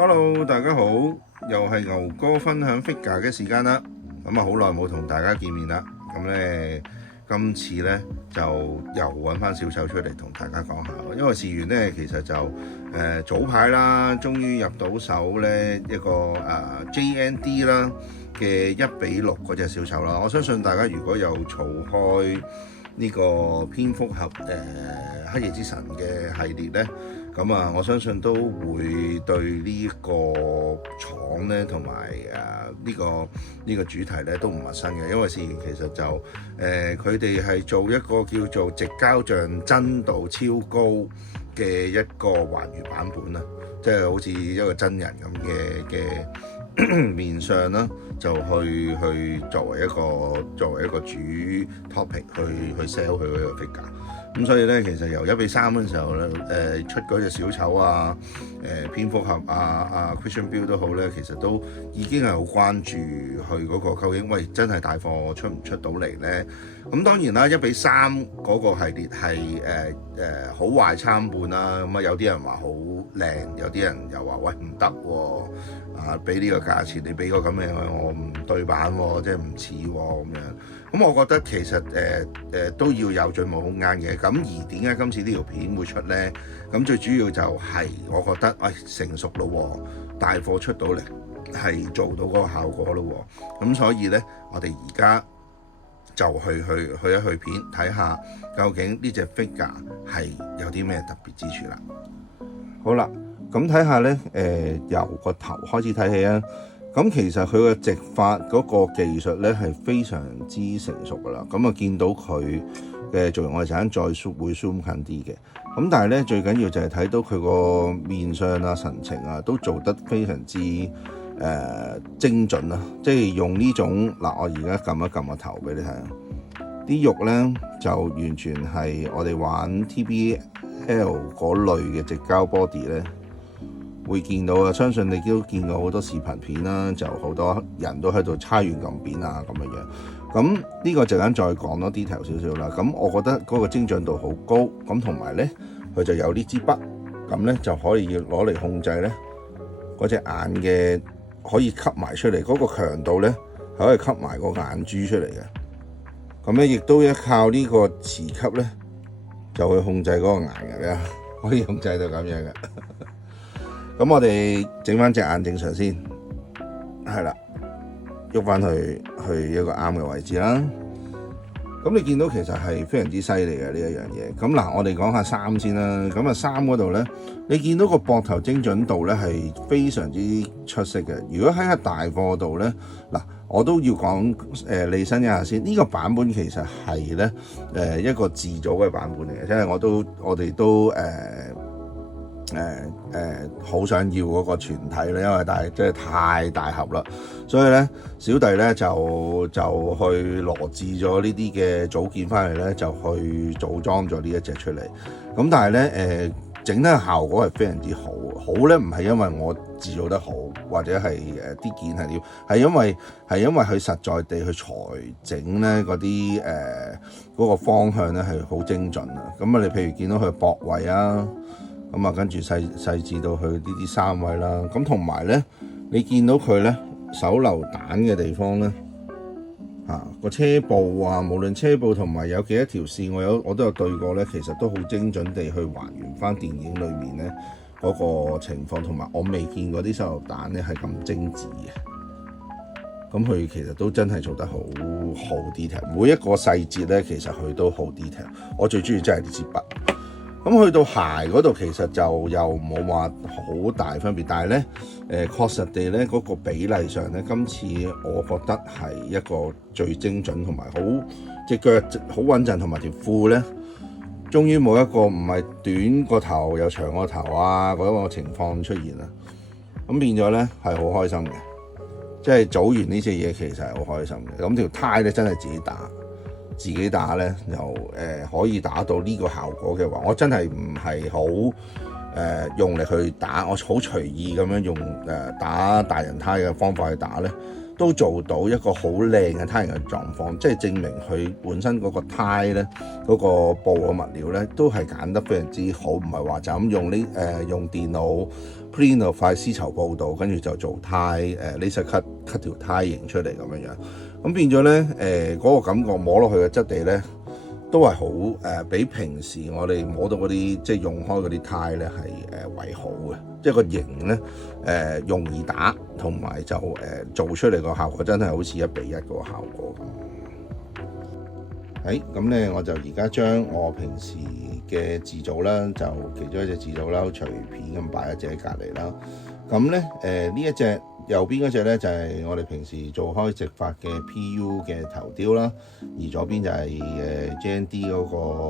Hello，大家好，又係牛哥分享 figure 嘅時間啦。咁好耐冇同大家見面啦。咁咧，今次咧就又揾翻小丑出嚟同大家講下。因為事緣咧，其實就早排啦，終於入到手咧一個JND 啦嘅1:6嗰隻小丑啦。我相信大家如果有儲開呢個蝙蝠俠黑夜之神嘅系列咧，咁我相信都會對呢個廠咧同埋呢個主題咧都唔陌生嘅，因為事緣其實就佢哋係做一個叫做直膠像真度超高嘅一個還原版本啦，即係好似一個真人咁嘅面相啦，就去作為一個主 topic 去 sell 佢嗰個 figure。咁所以咧，其實由1:3嗰陣時候咧，出嗰隻小丑蝙蝠俠Christian Bale 都好咧，其實都已經係好關注佢嗰個究竟，喂，真係大貨出唔出到嚟咧？咁當然啦，1:3嗰個系列係好壞參半啦。咁有啲人話好靚，有啲人又話喂唔得喎，俾呢個價錢你俾個咁嘅我唔對版喎，即係唔似喎咁樣。咁我覺得其實都要有進步空間嘅。咁而點解今次呢條片會出咧？咁最主要就係我覺得喂成熟咯，大貨出到嚟係做到嗰個效果咯。咁所以咧，我哋而家就去一去片睇下究竟呢隻 figure 係有啲咩特別之處啦。好啦，咁睇下咧，由個頭開始睇起啊。咁其實佢個直髮嗰個技術咧係非常之成熟噶啦。咁見到佢嘅造型，我哋陣間再會 zoom 近啲嘅。咁但係咧，最緊要就係睇到佢個面相啊、神情啊，都做得非常之精準啦。即係用呢種嗱，我而家撳一撳個頭俾你睇啊，啲肉咧就完全係我哋玩 TBL 嗰類嘅直膠 body 咧會見到啊。相信你都見過好多視頻片啦，就好多人都喺度猜完撳扁啊咁樣。咁呢個陣間再講多 detail 少少啦。咁我覺得嗰個精準度好高，咁同埋咧佢就有呢支筆，咁咧就可以攞嚟控制咧嗰隻眼嘅，可以吸埋出嚟嗰個強度咧，係可以吸埋個眼珠出嚟嘅。咁咧亦都一靠呢個磁吸咧，就去控制嗰個眼嘅，可以控制到咁樣嘅。咁我哋整翻隻眼正常先，係啦，喐翻去一個啱嘅位置啦。咁你見到其實係非常之犀利嘅呢一樣嘢。咁嗱，我哋講下衫先啦。咁衫嗰度咧，你見到個膊頭精準度咧係非常之出色嘅。如果喺個大貨度咧，嗱，我都要講利申一下先。呢個版本其實係咧一個自組嘅版本嚟嘅，即係我哋都好想要嗰個全體咧，因為即係太大盒啦，所以咧小弟咧就去羅致咗呢啲嘅組件翻嚟咧，就去組裝咗呢一隻出嚟。咁但係咧整體效果係非常之好。好咧唔係因為我製造得好，或者係啲件係點，係因為佢實在地去裁整咧嗰啲嗰個方向咧係好精準啊。咁你譬如見到佢膊位啊。跟住細緻到去呢啲衫位啦，咁同埋咧，你見到佢咧手榴彈嘅地方咧，個車布啊，無論車布同埋有幾多條線，我都有對過咧，其實都好精準地去還原翻電影裏面咧嗰個情況，同埋我未見過啲手榴彈咧係咁精緻嘅。咁佢其實都真係做得好 detail， 每一個細節咧其實佢都好 detail。我最中意真係呢支筆。咁去到鞋嗰度，其實就又冇話好大分別，但係咧確實地咧嗰個比例上咧，今次我覺得係一個最精準同埋好隻腳好穩陣，同埋條褲咧，終於冇一個唔係短個頭又長個頭嗰個情況出現啦。咁變咗咧係好開心嘅，即係組完呢隻嘢其實係好開心嘅。咁條呔咧真係自己打咧，又可以打到呢個效果嘅話，我真係唔係好用力去打，我好隨意咁樣用打大人呔嘅方法去打咧，都做到一個好靚嘅胎形嘅狀況，即係證明佢本身嗰個胎咧嗰個布嘅物料咧都係揀得非常之好，唔係話就咁用電腦 print 到塊絲綢布度，跟住就做胎laser cut 條胎形出嚟咁樣樣，咁變咗咧嗰個感覺摸落去嘅質地咧都係好比平時我哋摸到嗰啲即係用開嗰啲胎咧係為好嘅，即係個型咧容易打，同埋就做出嚟個效果真係好似1:1個效果咁。咁咧我就而家將我平時嘅字組啦，就其中一隻字組啦，隨便咁擺一隻喺隔離啦。咁咧呢一隻右邊嗰隻咧就係我哋平時做開直髮嘅 PU 嘅頭雕啦，而左邊就係JND 嗰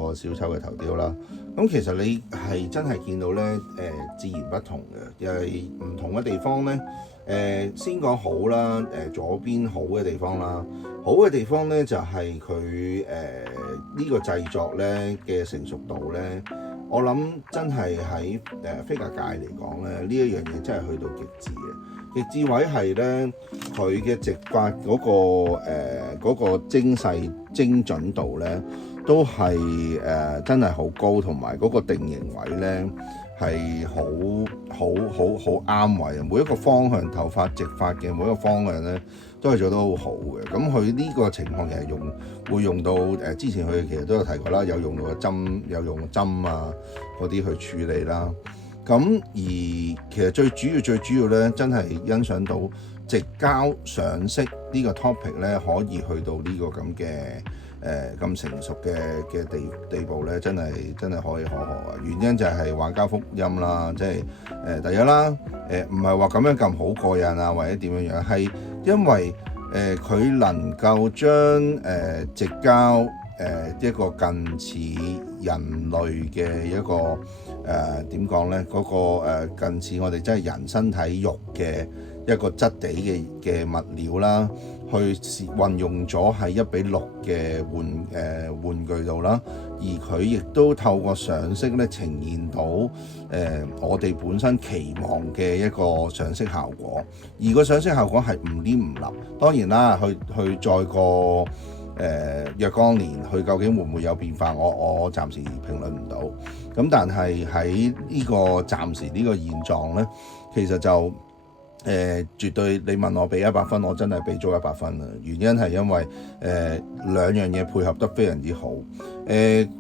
個小丑嘅頭雕啦。咁其實你係真係見到咧自然不同嘅，又係唔同嘅地方咧。先講好啦，左邊好嘅地方啦，好嘅地方咧就係佢呢個製作咧嘅成熟度咧，我諗真係喺figure界嚟講咧，呢一樣嘢真係去到極致嘅。極致位係咧，佢嘅直髮嗰個精細精準度咧，都係真係好高，同埋嗰個定型位咧係好啱位啊！每一個方向頭髮直髮嘅每一個方向咧，都係做得好好嘅。咁佢呢個情況其實會用到之前佢其實都有提過啦，有用到個針，有用針啊嗰啲去處理啦。咁而其實最主要咧，真係欣賞到直膠上色呢個 topic 咧，可以去到呢個咁嘅咁成熟嘅地步咧，真係可喜可賀啊！原因就係玩家福音啦，即係第一啦，唔係話咁樣撳好過癮啊，或者點樣樣，係因為佢能夠將直膠一個近似人類嘅一個點講咧，嗰個近似我哋真係人身體肉嘅一個質地嘅物料啦，去運用咗喺1:6嘅玩具度啦，而佢亦都透過上色咧呈現到我哋本身期望嘅一個上色效果，而個上色效果係唔黏唔立。當然啦，去再過若干年，佢究竟會唔會有變化？我暫時評論唔到。咁但係喺呢個暫時呢個現狀咧，其實就絕對你問我俾100分，我真係俾足100分啦。原因係因為兩樣嘢配合得非常之好。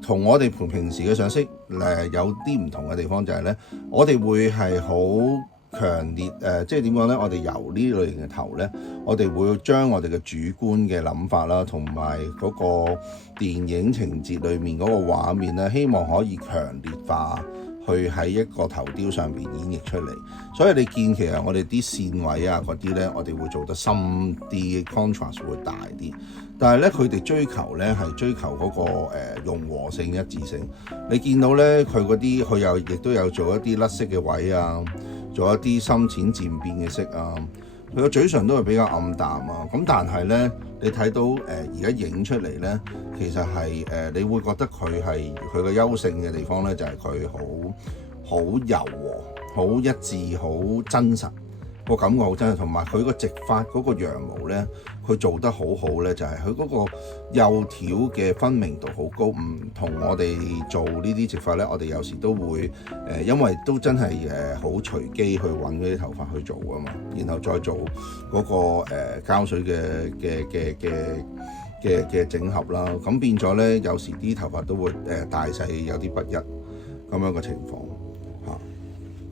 同我哋平時嘅上色有啲唔同嘅地方就係咧，我哋會係好強烈即係點講咧？我哋由呢類型嘅頭咧，我哋會將我哋嘅主觀嘅諗法啦，同埋嗰個電影情節裏面嗰個畫面咧，希望可以強烈化去喺一個頭雕上邊演繹出嚟。所以你見其實我哋啲線位啊嗰啲咧，我哋會做得深啲 ，contrast 會大啲。但係咧，佢哋追求咧係追求嗰個融和性一致性。你見到咧，佢嗰啲佢亦都有做一啲甩色嘅位啊。做一啲深淺漸變嘅色啊，佢個嘴唇都係比較暗淡啊。咁但係咧，你睇到而家影出嚟咧，其實係你會覺得佢個優勝嘅地方咧，就係佢好柔和、好一致、好真實，個感覺好真實。同埋佢個直髮嗰個羊毛咧，佢做得好好咧，就係佢嗰個幼條嘅分明度好高。唔同我哋做呢啲直髮咧，我哋有時都會因為都真係好隨機去揾嗰啲頭髮去做㗎嘛，然後再做嗰個膠水嘅整合啦，咁變咗咧，有時啲頭髮都會大細有啲不一咁樣嘅情況嚇。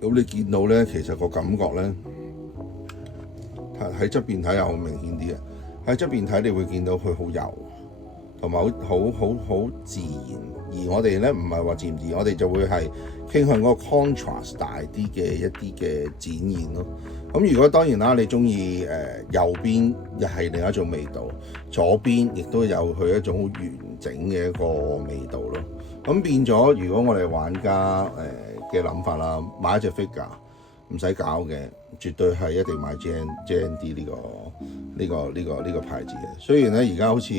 咁你見到咧，其實個感覺咧喺側邊睇又好明顯啲嘅。喺側邊睇，你會見到佢好柔，同埋好自然。而我哋咧唔係話自唔自然，我哋就會係傾向嗰個 contrast 大啲嘅一啲嘅展現咯。咁如果當然啦，你中意右邊又係另一種味道，左邊亦都有佢一種好完整嘅一個味道咯。咁變咗，如果我哋玩家嘅諗法啦，買一隻 figure 唔使搞嘅，絕對係一定買 JND 呢個牌子嘅。雖然咧而家好似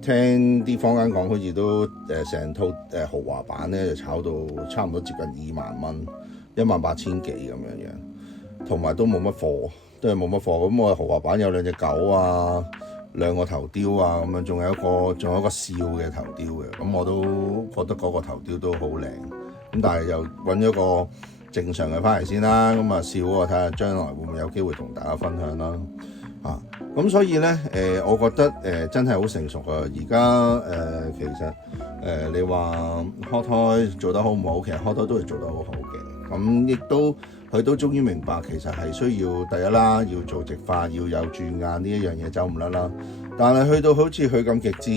聽啲坊間講，好似都成套豪華版咧就炒到差唔多接近2萬蚊，18000幾咁樣樣，同埋都冇乜貨，都係冇乜貨。咁我豪華版有2隻狗啊，2個頭雕啊，咁樣仲有一個笑嘅頭雕嘅。咁我都覺得嗰個頭雕都好靚。咁但係又揾咗個正常嘅翻嚟先啦。咁啊笑嗰個睇下將來會唔會有機會同大家分享啦。咁所以咧我覺得真係好成熟啊！而家其實你話開胎做得好唔好？其實開胎都係做得好好嘅。咁亦都佢都終於明白，其實係需要第一啦，要做植髮，要有轉眼呢一樣嘢走唔甩啦。但係去到好似佢咁極致，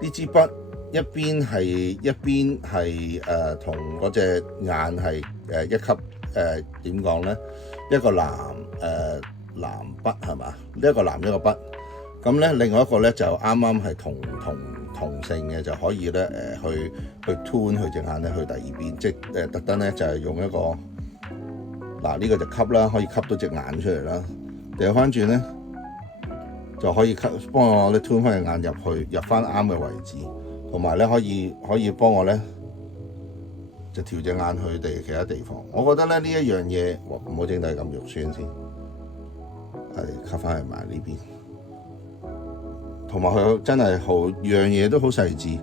呢支筆一邊係同嗰隻眼係一級點講咧？一個藍筆係嘛？一個藍一個筆。咁咧，另外一個咧就啱啱係同性嘅，就可以咧去 tune 佢隻眼咧去第二邊，即係特登咧就係用一個呢個就吸啦，可以吸到隻眼出嚟啦。掉翻轉咧就可以幫我咧 tune 翻隻眼入翻啱嘅位置，同埋咧可以幫我咧就調隻眼去其他地方。我覺得咧呢一樣嘢，唔好整到咁肉酸先，係吸翻去埋呢邊。同埋佢真係好樣嘢都好細緻，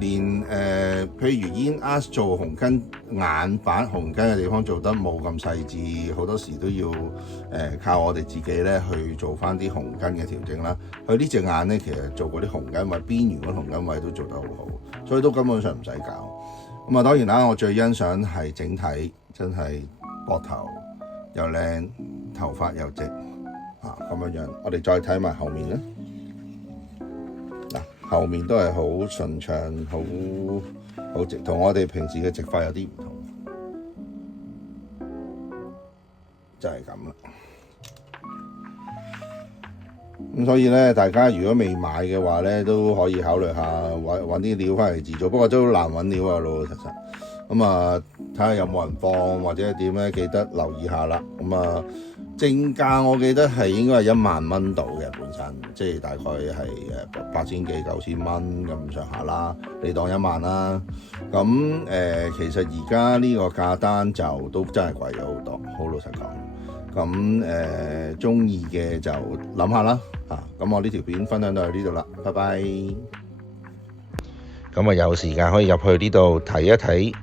連譬如 InArt 做紅筋眼板紅筋嘅地方做得冇咁細緻，好多時都要靠我哋自己咧去做翻啲紅筋嘅調整啦。佢呢隻眼咧其實做嗰啲紅筋位邊緣嗰啲紅筋位都做得好好，所以都根本上唔使搞。咁啊當然啦，我最欣賞係整體真係膊頭又靚，頭髮又直咁樣。我哋再睇埋後面啦。後面都係好順暢，好直，同我哋平時嘅直髮有啲唔同，就係咁啦。咁所以咧，大家如果未買嘅話咧，都可以考慮下揾啲料翻嚟自做，不過都難揾料啊，老老實實。咁啊，睇下有冇人放或者點咧，記得留意下啦。咁啊，正價我記得係應該係1萬蚊度嘅本身，即係大概係8000幾9000蚊咁上下啦。你當1萬啦。咁其實而家呢個價單就都真係貴咗好多，好老實講。咁中意嘅就諗下啦。咁我呢條片分享到呢度啦，拜拜。咁啊，有時間可以入去呢度睇一睇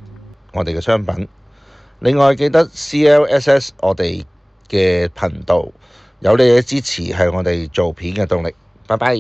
我哋嘅商品。另外記得 CLSS 我哋嘅頻道，有你嘅支持係我哋做片嘅動力。拜拜。